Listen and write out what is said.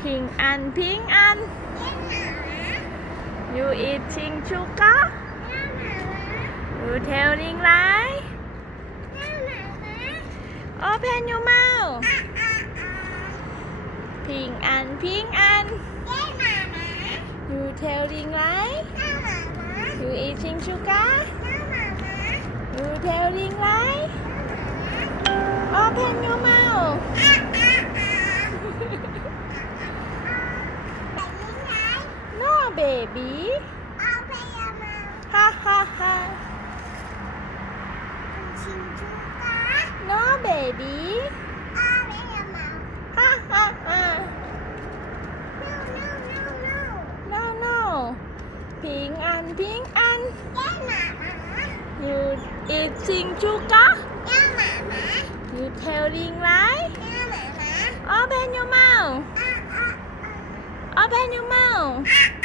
พิงอันพิงอัน you eating sugar you telling lie open your mouth พิงอันพิงอัน you telling lie you eating sugar you telling lie open your mouth No, baby. Ha ha ha. No, baby. Ha ha ha. No, no. no, no. No, no. Ping An, Ping An. You eating sugar? You telling lie? Open your mouth. Open your mouth.